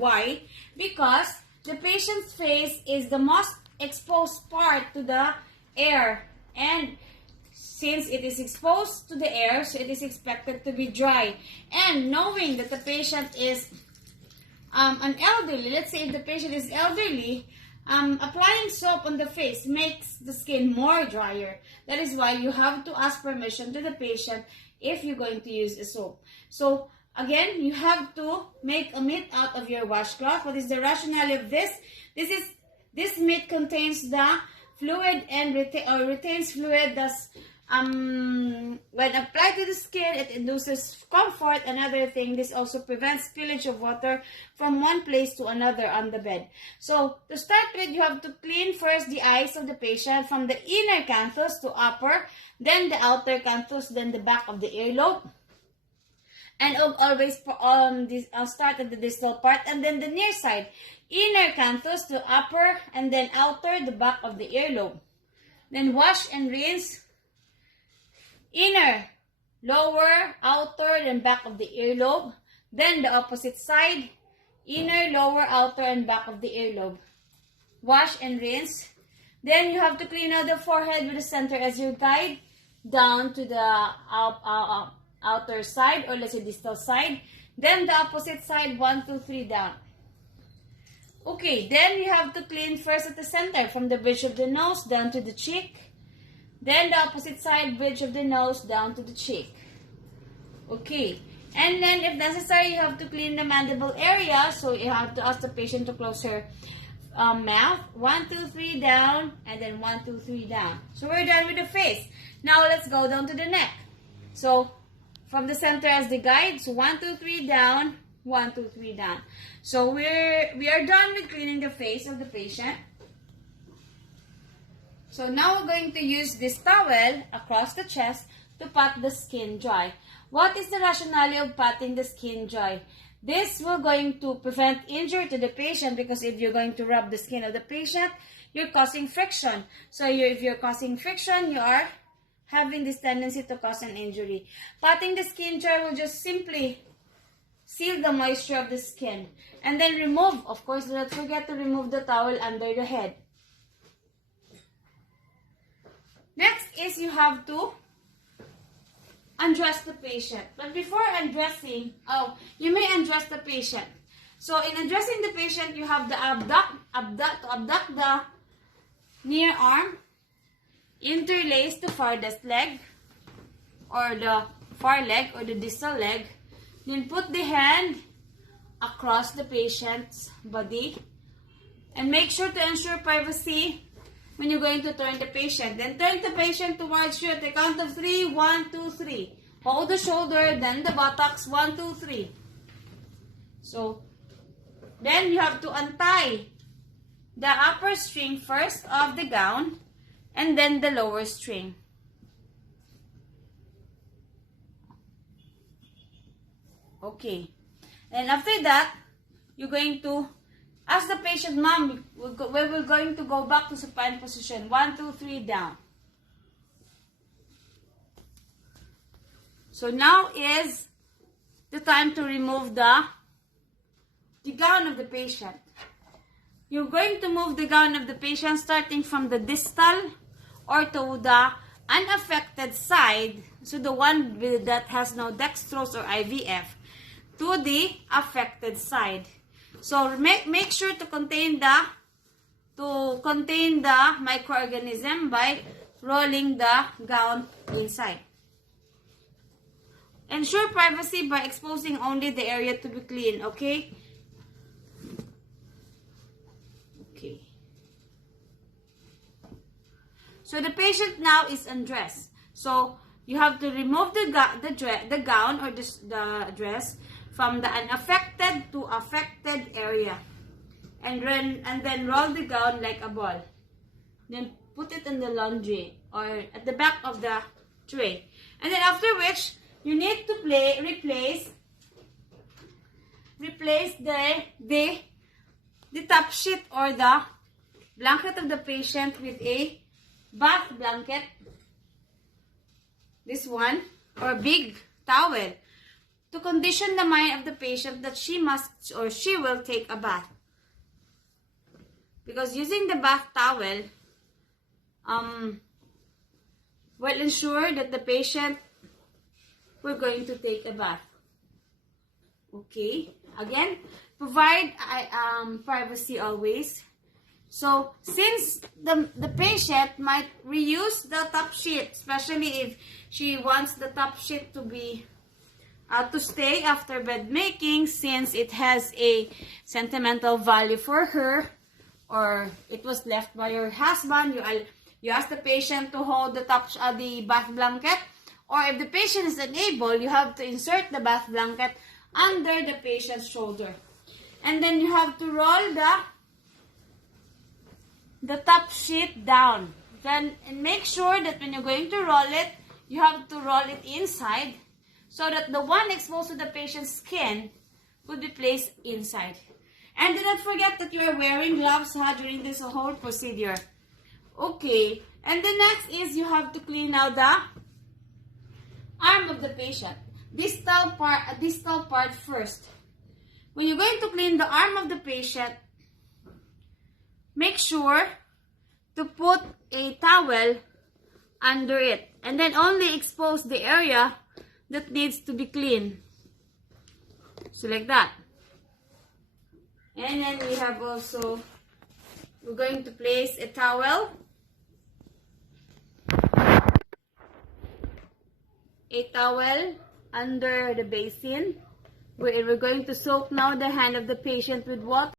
Why? Because the patient's face is the most exposed part to the air, and since it is exposed to the air, so it is expected to be dry. And knowing that the patient is an elderly, let's say if the patient is elderly, applying soap on the face makes the skin more drier. That is why you have to ask permission to the patient if you're going to use a soap. So again, you have to make a mitt out of your washcloth. What is the rationale of this? This mitt contains the fluid and retains fluid. Thus, when applied to the skin, it induces comfort. Another thing, this also prevents spillage of water from one place to another on the bed. So to start with, you have to clean first the eyes of the patient from the inner canthus to upper, then the outer canthus, then the back of the earlobe. And always start at the distal part, and then the near side, inner canthus to upper, and then outer, the back of the earlobe. Then wash and rinse inner, lower, outer, then back of the earlobe. Then the opposite side, inner, lower, outer, and back of the earlobe. Wash and rinse. Then you have to clean out the forehead with the center as your guide, down to the outer side, or let's say distal side. Then the opposite side, 1, 2, 3 down. Okay, then you have to clean first at the center, from the bridge of the nose down to the cheek. Then the opposite side, bridge of the nose down to the cheek. Okay, and then if necessary, you have to clean the mandible area. So you have to ask the patient to close her mouth. 1, 2, 3 down, and then 1, 2, 3 down. So we're done with the face. Now let's go down to the neck. So from the center as the guide, so 1, 2, 3 down, 1, 2, 3 down. So we are done with cleaning the face of the patient. So now we're going to use this towel across the chest to pat the skin dry. What is the rationale of patting the skin dry? This will going to prevent injury to the patient, because if you're going to rub the skin of the patient, you're causing friction. So if you're causing friction, you are having this tendency to cause an injury. Patting the skin dry will just simply seal the moisture of the skin. And then remove, of course, do not forget to remove the towel under the head. Next is you have to undress the patient. But before undressing, you may undress the patient. So in undressing the patient, you have the abduct the near arm, interlace the farthest leg, or the far leg, or the distal leg. Then put the hand across the patient's body, and make sure to ensure privacy when you're going to turn the patient. Then turn the patient towards you at the count of 3. 1, 2, 3. Hold the shoulder, then the buttocks. 1, 2, 3. So then you have to untie the upper string first of the gown, and then the lower string. Okay. And after that, you're going to ask the patient, Mom, we're going to go back to supine position. 1, 2, 3 down. So now is the time to remove the gown of the patient. You're going to move the gown of the patient starting from the distal, or to the unaffected side, so the one that has no dextrose or IVF, to the affected side. So make sure to contain the microorganism by rolling the gown inside. Ensure privacy by exposing only the area to be clean, okay? Okay. So the patient now is undressed. So you have to remove the gown or the dress from the unaffected to affected area, and then roll the gown like a ball. Then put it in the laundry or at the back of the tray. And then after which, you need to replace the top sheet or the blanket of the patient with a bath blanket. This one, or big towel. to condition the mind of the patient that she must or she will take a bath. Because using the bath towel will ensure that the patient will going to take a bath. Okay, again, provide privacy always. So, since the patient might reuse the top sheet, especially if she wants the top sheet to be to stay after bed making, since it has a sentimental value for her, or it was left by your husband, you ask the patient to hold the the bath blanket, or if the patient is unable, you have to insert the bath blanket under the patient's shoulder, and then you have to roll the top sheet down. Then and make sure that when you're going to roll it, you have to roll it inside so that the one exposed to the patient's skin would be placed inside. And do not forget that you are wearing gloves during this whole procedure. Okay, and the next is you have to clean out the arm of the patient. Distal part first. When you're going to clean the arm of the patient, make sure to put a towel under it and then only expose the area that needs to be cleaned. So like that. And then we have also, we're going to place a towel. Under the basin, where we're going to soak now the hand of the patient with water.